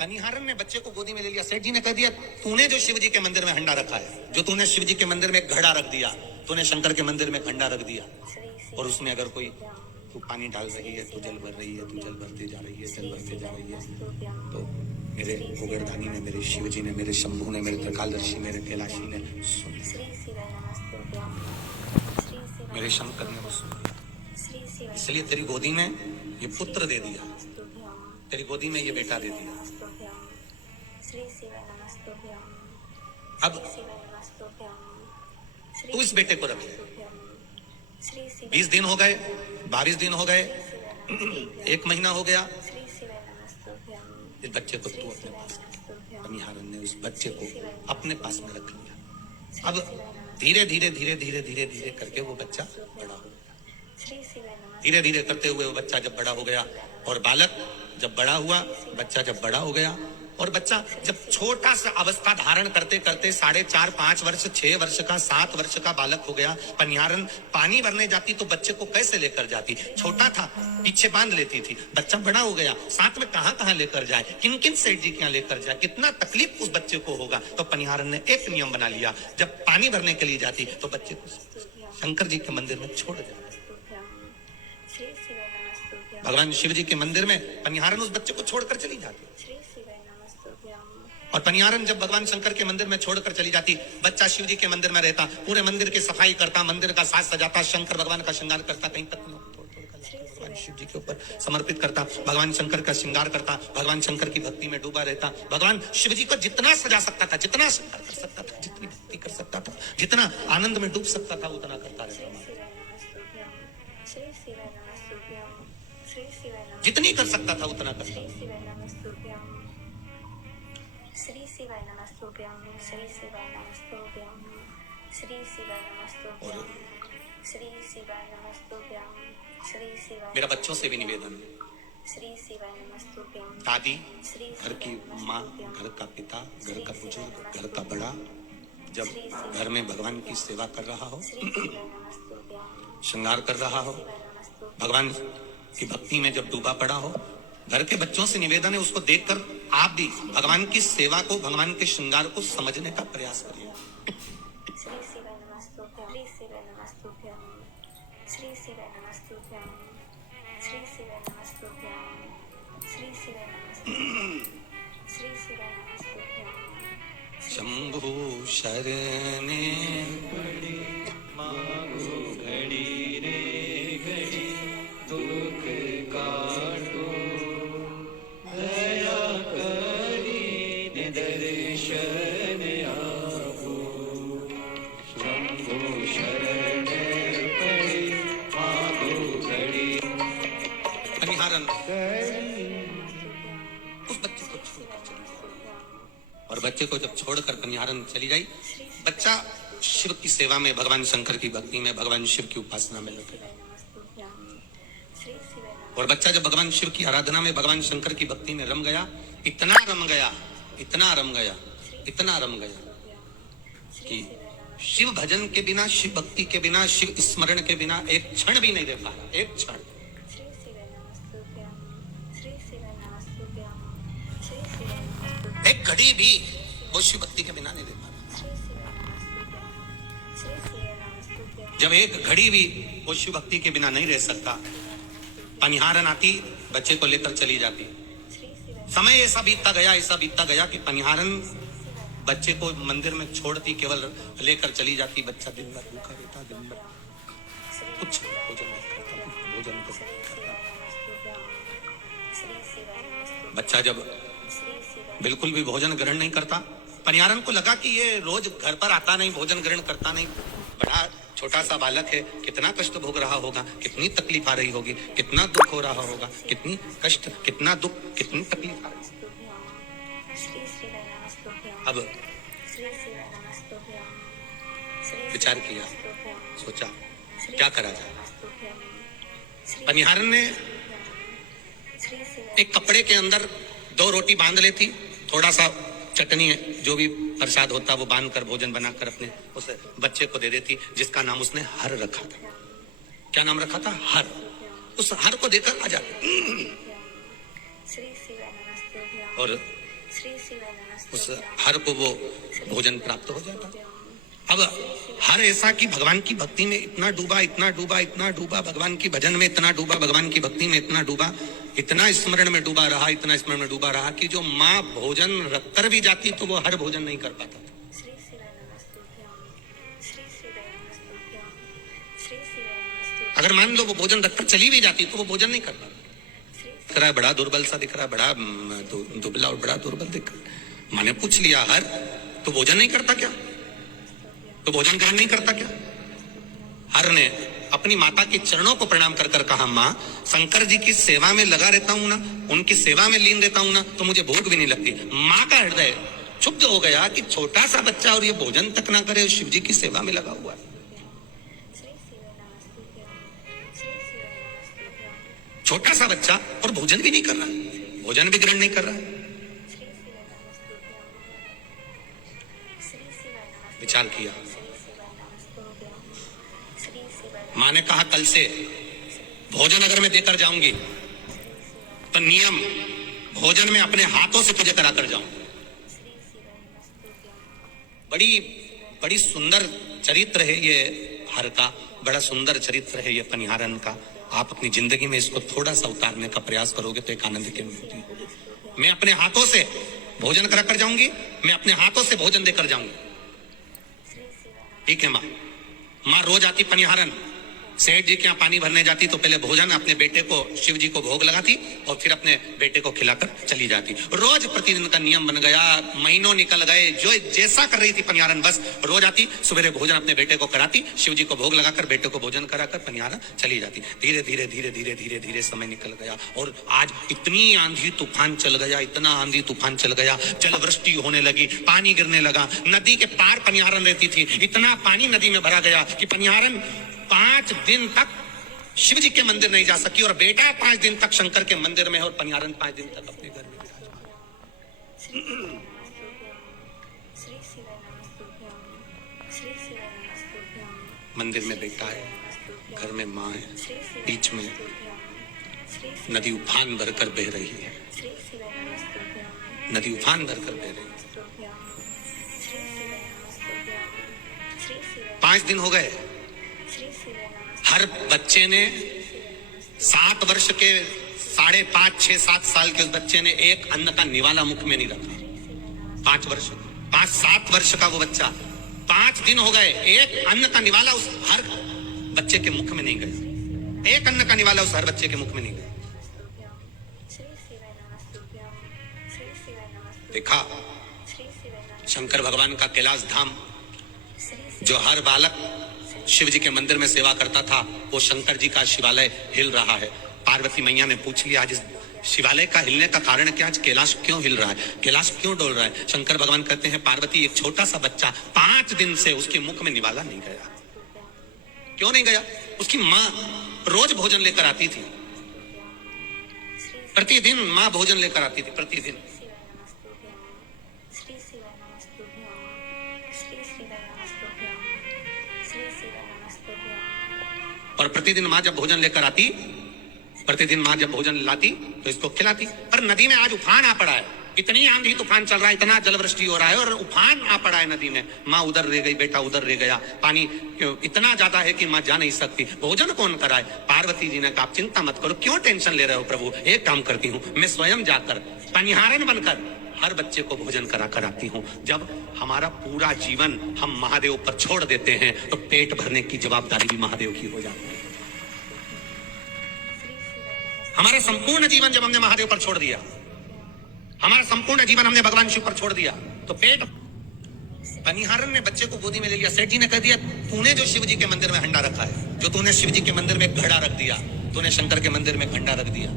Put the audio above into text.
पनिहारन ने बच्चे को गोदी में ले लिया। सेठ जी ने कह दिया, तूने जो शिव जी के मंदिर में हंडा रखा है, जो तूने शिव जी के मंदिर में घड़ा रख दिया, तूने शंकर के मंदिर में घंटा रख दिया, और उसमें अगर कोई तू पानी डाल रही है, तू जल भर रही है, तू जल भरते जा रही है, जल भरते जा रही है, तो मेरे गोवर्धनी ने, मेरे शिव जी ने, मेरे शंभू ने, मेरे त्रिकालदर्शी, मेरे कैलाशी ने सुन लिया, मेरे शंकर ने वो सुन लिया। इसलिए तेरी गोदी में ये पुत्र दे दिया, तेरी गोदी में ये बेटा दे दिया। अब तू इस बेटे को रख ले। 20 दिन हो गए, 22 दिन हो गए, 1 महीना हो गया, इस बच्चे को तू अपने पास, पनिहारन ने उस बच्चे को अपने पास में रख लिया। अब धीरे धीरे धीरे धीरे धीरे धीरे करके वो बच्चा बड़ा हो गया। धीरे धीरे करते हुए वो बच्चा जब बड़ा हो गया, और बालक जब बड़ा हुआ, बच्चा जब बड़ा हो गया, और बच्चा जब छोटा सा अवस्था धारण करते करते 4.5 5 वर्ष, 6 वर्ष का, 7 वर्ष का बालक हो गया, पनिहारन पानी भरने जाती तो बच्चे को कैसे लेकर जाती? छोटा था, पीछे बांध लेती थी। बच्चा बड़ा हो गया, साथ में कहां कहां लेकर जाए, किन किन सेठ जी के यहाँ लेकर जाए, कितना तकलीफ उस बच्चे को होगा। तो पनिहारन ने एक नियम बना लिया, जब पानी भरने के लिए जाती तो बच्चे को शंकर जी के मंदिर में छोड़ देती। भगवान शिव जी के मंदिर में पनिहारन उस बच्चे को छोड़कर चली जाती, और पनिहारन जब भगवान शंकर के मंदिर में छोड़कर चली जाती, बच्चा शिव जी के मंदिर में रहता, पूरे मंदिर की सफाई करता, मंदिर का साज सजाता, शंकर भगवान का श्रृंगार करता, कहीं तक भगवान शिव जी के ऊपर समर्पित करता, भगवान शंकर का श्रृंगार करता, भगवान शंकर की भक्ति में डूबा रहता। भगवान शिव जी को जितना सजा सकता था, जितना श्रृंगार कर सकता था, जितनी भक्ति कर सकता था, जितना आनंद में डूब सकता था, उतना करता रहता। जितनी कर सकता था उतना करता। श्री शिवाय नमस्तुभ्यं, श्री शिवाय नमस्तुभ्यं, श्री शिवाय नमस्तुभ्यं, श्री शिवाय नमस्तुभ्यं, श्री शिवाय। मेरा बच्चों से भी निवेदन है, श्री शिवाय नमस्तुभ्यं, दादी, घर की माँ, घर का पिता, घर का बुजुर्ग, घर का बड़ा, जब घर में भगवान की सेवा कर रहा हो, श्रृंगार कर रहा हो, भगवान की भक्ति में जब डूबा पड़ा हो, घर के बच्चों से निवेदन है, उसको देखकर आप भी भगवान की सेवा को, भगवान के श्रृंगार को समझने का प्रयास करिए। श्री शिवाय नमस्तुभ्यं, श्री शिवाय नमस्तुभ्यं, श्री शिवाय नमस्तुभ्यं, श्री शिवाय नमस्तुभ्यं, श्री शिवाय नमस्तुभ्यं, श्री शिवाय नमस्तुभ्यं। शंभु शरणे पड़ी मांगो घड़ी रे घड़ी, दुख काटो दया करी दर्शन आपो। शंभु शरण पड़ी मांगो घड़ी। पनिहारन उस बच्चे को छोड़कर चली गई, और बच्चे को जब छोड़कर पनिहारन चली गई, बच्चा शिव की सेवा में, भगवान शंकर की भक्ति में, भगवान शिव की उपासना में लग गया। और बच्चा जब भगवान शिव की आराधना में, भगवान शंकर की भक्ति में रम गया, इतना रम गया, इतना रम गया, इतना रम गया कि शिव भजन के बिना, शिव भक्ति के बिना, शिव स्मरण के बिना एक क्षण भी नहीं रह पा रहा, एक क्षण। एक घड़ी भी वो शिव भक्ति के बिना नहीं रह पा रहा। जब एक घड़ी भी वो शिव भक्ति के बिना नहीं रह सकता, पनिहारन आती, बच्चे को लेकर चली जाती। समय ऐसा बीतता गया, ऐसा बीतता गया कि पनिहारन बच्चे को मंदिर में छोड़ती, केवल लेकर चली जाती। बच्चा दिन भर भूखा रहता, दिन भर कुछ भोजन नहीं करता, भोजन नहीं करता। बच्चा जब बिल्कुल भी भोजन ग्रहण नहीं करता, पनिहारन को लगा कि ये रोज घर पर आता नहीं, भोजन ग्रहण करता नहीं, बड़ा छोटा सा बालक है, कितना कष्ट भोग रहा होगा, कितनी तकलीफ आ रही होगी, कितना दुख हो रहा होगा, कितनी कष्ट, कितना दुख, कितनी तकलीफ आ रही होगी। अब विचार किया, सोचा क्या करा जाए। पनिहारन ने एक कपड़े के अंदर 2 रोटी बांध लेती, थोड़ा सा चटनी जो भी प्रसाद होता वो बांध कर, भोजन बनाकर अपने उस बच्चे को दे देती, जिसका नाम उसने हर रखा था। क्या नाम रखा था? हर। उस हर को देकर आ जाती, और श्री शिवाय नमस्ते उस हर को वो भोजन प्राप्त हो जाता। अब हर ऐसा कि भगवान की भक्ति में इतना डूबा, इतना डूबा, इतना डूबा, भगवान की भजन में इतना डूबा, भगवान की भक्ति में इतना डूबा, इतना स्मरण में डूबा रहा, इतना स्मरण में डूबा रहा कि जो माँ भोजन रखकर भी जाती तो वो हर भोजन नहीं कर पाता था। श्री शिवाय नमस्ते श्री शिवाय नमस्ते श्री शिवाय नमस्ते। अगर मान लो वो भोजन रखकर चली भी जाती तो वो भोजन नहीं कर पाता। दिख रहा है बड़ा दुर्बल सा दिख रहा है, बड़ा दुबला और बड़ा दुर्बल दिख रहा है। मैंने पूछ लिया हर तो भोजन नहीं करता क्या, तो भोजन ग्रहण नहीं करता क्या? हर ने अपनी माता के चरणों को प्रणाम कर कर कहा, माँ शंकर जी की सेवा में लगा रहता हूँ ना, उनकी सेवा में लीन रहता हूँ ना, तो मुझे भूख भी नहीं लगती। माँ का हृदय क्षुब्ध हो गया कि छोटा सा बच्चा और ये भोजन तक ना करे, शिव जी की सेवा में लगा हुआ है। छोटा सा बच्चा और भोजन भी नहीं कर रहा, भोजन भी ग्रहण नहीं कर रहा। विचार किया, माँ ने कहा कल से भोजन अगर मैं देकर जाऊंगी तो नियम भोजन में अपने हाथों से तुझे करा कर जाऊं। बड़ी सुंदर चरित्र है ये हर का, बड़ा सुंदर चरित्र है ये पनिहारन का। आप अपनी जिंदगी में इसको थोड़ा सा उतारने का प्रयास करोगे तो एक आनंद की अनुभूति होगी। मैं अपने हाथों से भोजन करा कर जाऊंगी, मैं अपने हाथों से भोजन देकर जाऊंगी। ठीक है माँ। माँ रोज आती पनिहारन, सेठ जी के यहाँ पानी भरने जाती तो पहले भोजन अपने बेटे को, शिव जी को भोग लगाती और फिर अपने बेटे को खिलाकर चली जाती। रोज प्रतिदिन का नियम बन गया, महीनों निकल गए, जो जैसा कर रही थी पनिहारन बस रोज आती, सवेरे भोजन अपने बेटे को कराती, शिव जी को भोग लगाकर बेटे को भोजन कराकर पनिहारन चली जाती। धीरे धीरे धीरे धीरे धीरे धीरे समय निकल गया और आज इतनी आंधी तूफान चल गया, इतना आंधी तूफान चल गया, जल वृष्टि होने लगी, पानी गिरने लगा। नदी के पार पनिहारन रहती थी, इतना पानी नदी में भरा गया कि पनिहारन 5 दिन तक शिव जी के मंदिर नहीं जा सकी और बेटा 5 दिन तक शंकर के मंदिर में है और पनिहारन 5 दिन तक अपने घर में। मंदिर में बेटा है, घर में माँ है, बीच में नदी उफान भरकर बह रही है, नदी उफान भरकर बह रही है। 5 दिन हो गए। हर बच्चे ने 7 वर्ष के 5.5, 6, 7 साल के उस बच्चे ने एक अन्न का निवाला मुख में नहीं रखा। 5-7 वर्ष का वो बच्चा, 5 दिन हो गए, एक अन्न का निवाला उस हर बच्चे के मुख में नहीं गया। एक अन्न का निवाला उस हर बच्चे के मुख में नहीं गया। देखा शंकर भगवान का कैलाश धाम, जो हर बालक शिव जी के मंदिर में सेवा करता था, वो शंकर जी का शिवालय हिल रहा है। पार्वती मैया ने पूछ लिया आज इस शिवालय का हिलने का कारण क्या, आज कैलाश क्यों हिल रहा है, कैलाश क्यों डोल रहा है? शंकर भगवान कहते हैं पार्वती एक छोटा सा बच्चा 5 दिन से उसके मुख में निवाला नहीं गया। क्यों नहीं गया? उसकी माँ रोज भोजन लेकर आती थी, प्रतिदिन माँ भोजन लेकर आती थी, प्रतिदिन। और प्रतिदिन माँ जब भोजन लेकर आती, प्रतिदिन माँ जब भोजन लाती तो इसको खिलाती। पर नदी में आज उफान आ पड़ा है, इतनी आंधी तूफान चल रहा है, इतना जलवृष्टि हो रहा है और उफान आ पड़ा है नदी में। माँ उधर रह गई, बेटा उधर रह गया, पानी इतना ज्यादा है कि माँ जा नहीं सकती। भोजन कौन कराए? पार्वती जी ने कहा आप चिंता मत करो, क्यों टेंशन ले रहे हो प्रभु, एक काम करती हूँ, मैं स्वयं जाकर पनिहारन बनकर हर बच्चे को भोजन करा कर आती हूँ। जब हमारा पूरा जीवन हम महादेव पर छोड़ देते हैं तो पेट भरने की जवाबदारी भी महादेव की हो जाती है। हमारा संपूर्ण जीवन जब हमने महादेव पर छोड़ दिया, हमारा संपूर्ण जीवन हमने भगवान शिव पर छोड़ दिया तो पेट। पनिहारन ने बच्चे को गोदी में ले लिया। सेठ जी ने कह दिया तूने जो शिव जी के मंदिर में हंडा रखा है, जो तूने शिव जी के मंदिर में घड़ा रख दिया, तूने शंकर के मंदिर में घंटा रख दिया,